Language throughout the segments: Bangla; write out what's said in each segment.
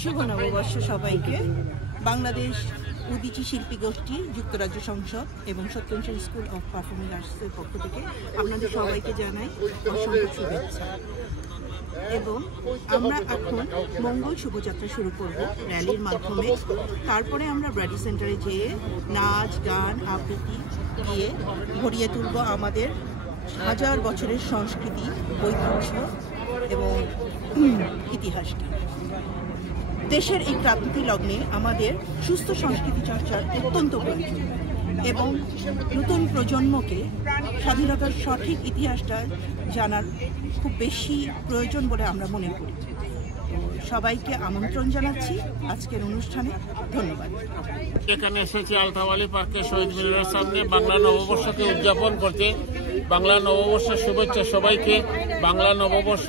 শুভ নববর্ষ সবাইকে। বাংলাদেশ উদীচী শিল্পী গোষ্ঠী, যুক্তরাজ্য সংসদ এবং সত্যেন্দ্র স্কুল অফ পারফর্মিং আর্টসের পক্ষ থেকে আপনাদের সবাইকে জানাই অসংখ্য শুভেচ্ছা। এবং আমরা এখন মঙ্গল শোভাযাত্রা শুরু করব র্যালির মাধ্যমে। তারপরে আমরা ব্রাডি সেন্টারে যেয়ে নাচ, গান, আবৃত্তি দিয়ে ভরিয়ে তুলব আমাদের হাজার বছরের সংস্কৃতি, ঐতিহ্য এবং ইতিহাসকে। দেশের এই ক্রান্তি লগ্নে আমাদের সুস্থ সংস্কৃতি চর্চার অত্যন্ত প্রয়োজন এবং নতুন প্রজন্মকে স্বাধীনতার সঠিক ইতিহাসটা জানার খুব বেশি প্রয়োজন বলে আমরা মনে করি। সবাইকে আমন্ত্রণ জানাচ্ছি আজকের অনুষ্ঠানে। ধন্যবাদ। এখানে এসেছি আলতাওয়ালি পার্কে শহীদ মিনারের সামনে বাংলা নববর্ষকে উদযাপন করতে। বাংলা নববর্ষের শুভেচ্ছা সবাইকে। বাংলা নববর্ষ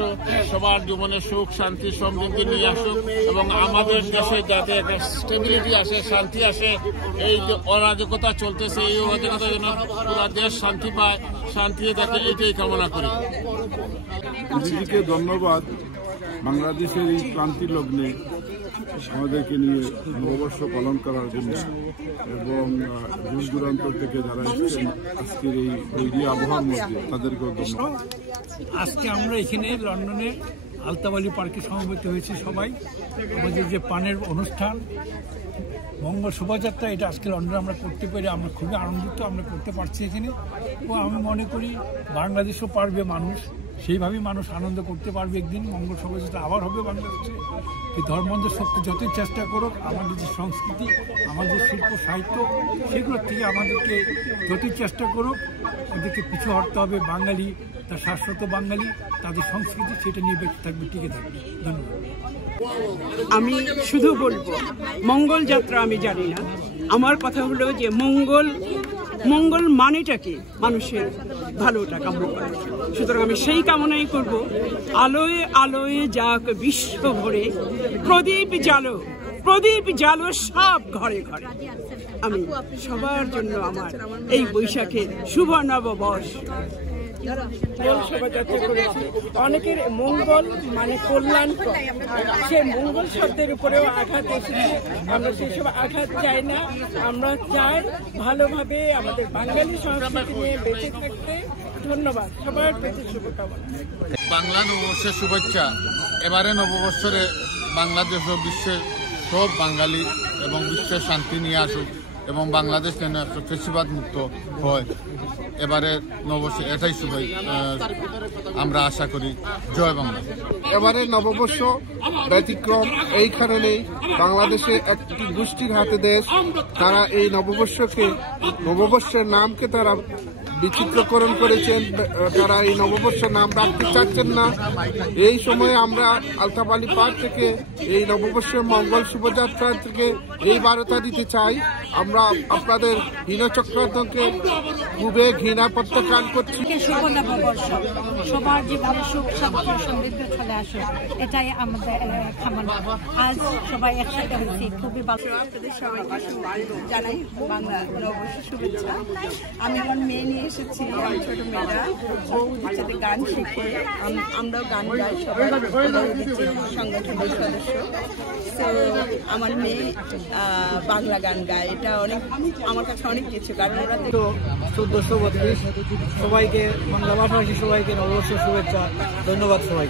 সবার জীবনে সুখ, শান্তি, সমৃদ্ধি নিয়ে আসুক এবং আমাদের দেশে যাতে একটা স্টেবিলিটি আসে, শান্তি আসে। এই যে অরাজকতা চলতেছে, এই অরাজকতা যেন পুরো দেশ শান্তি পায়, শান্তিতে থাকে, এটাই কামনা করি। দিদিকে ধন্যবাদ। বাংলাদেশের এই ক্রান্তি লগ্নে আমাদেরকে নিয়ে নববর্ষ পালন করার জন্য এবং দূর দূরান্ত থেকে যারা এসেছেন আজকের এই বৈরী আবহাওয়ার মধ্যে তাদেরকেও ধন্যবাদ। আজকে আমরা এখানে লন্ডনে আলতাওয়ালি পার্কে সমবেত হয়েছি সবাই। আমাদের যে পানের অনুষ্ঠান মঙ্গল শোভাযাত্রা, এটা আজকে লন্ডনে আমরা করতে পেরে আমরা খুবই আনন্দিত, আমরা করতে পারছি এখানে। এবং আমি মনে করি বাংলাদেশও পারবে, মানুষ সেইভাবেই মানুষ আনন্দ করতে পারবে। একদিন মঙ্গল শোভাযাত্রা আবার হবে বাংলাদেশে। এই ধর্মদের শক্তি যতই চেষ্টা করুক, আমাদের যে সংস্কৃতি, আমাদের শিল্প সাহিত্য, সেগুলোর থেকে আমাদেরকে যতই চেষ্টা করুক ওদেরকে পিছু হটতে হবে। বাঙালি, তার শাশ্বত বাঙালি, তাদের সংস্কৃতি সেটা নিয়ে বেঁচে থাকবে, টিকে থাকবে। ধন্যবাদ। আমি শুধু বলবো মঙ্গল যাত্রা আমি জানি না। আমার কথা হলো যে মঙ্গল মানেটা কি? মানুষের ভালোটা কামনা করা। সুতরাং আমি সেই কামনাই করব, আলোয় আলোয় যাক বিশ্ব ভরে, প্রদীপ জালো সব ঘরে ঘরে। আমি সবার জন্য আমার এই বৈশাখের শুভ নববর্ষ। শোভাযাত্রা করেছি। অনেকের মঙ্গল মানে কল্যাণকর, সে মঙ্গল শব্দের উপরেও আঘাত এসেছে। আমরা সেসব আঘাত চাই না, আমরা চাই ভালোভাবে আমাদের বাঙালি সংস্কৃতি নিয়ে বেঁচে থাকতে। ধন্যবাদ, সবার প্রতি শুভকামনা। বাংলা নববর্ষের শুভেচ্ছা। এবারে নববর্ষরে বাংলাদেশ ও বিশ্বের সব বাঙালি এবং বিশ্বের শান্তি নিয়ে আসুক এবং বাংলাদেশ যেন একটা ফেসিবাদ মুক্ত হয়। এবারে নববর্ষে এটাই শুভই আমরা আশা করি। জয় বাংলা। এবারে নববর্ষ ব্যতিক্রম এই কারণেই, বাংলাদেশে একটি গোষ্ঠীর হাতে দেশ। তারা এই নববর্ষের নামকে তারা বিচিত্রকরণ করেছেন। তারা এই নববর্ষের নাম রাখতে চাচ্ছেন না। এই সময়ে আমরা আলতাওয়ালি পার্ক থেকে এই নববর্ষের মঙ্গল শোভাযাত্রা থেকে এই বার্তা দিতে চাই, আমরা আপনাদের হীন চক্রান্তকে খুবই ঘৃণা প্রত্যাখ্যান করছি। শুভ নববর্ষ, সবার জীবনে সুখ, শান্তি, সমৃদ্ধি চলে আসে, এটাই আমাদের কামনা। আজ সবাই একসাথে হয়েছি, খুবই ভালো। আপনাদের সবাইকে জানাই বাংলা নববর্ষ শুভেচ্ছা। আমি আমার মেয়ে নিয়ে এসেছি, আমার ছোট মেয়েরা, ও ওদের সাথে গান শিখে, আমরাও গান গাই, সবাই সংগঠনের সদস্য। তো আমার মেয়ে বাংলা গান গায়, এটা অনেক আমার কাছে অনেক কিছু, কারণ ওরা 1432 সবাইকে, বাংলা ভাষাভাষী সবাইকে নববর্ষের শুভেচ্ছা। ধন্যবাদ সবাই।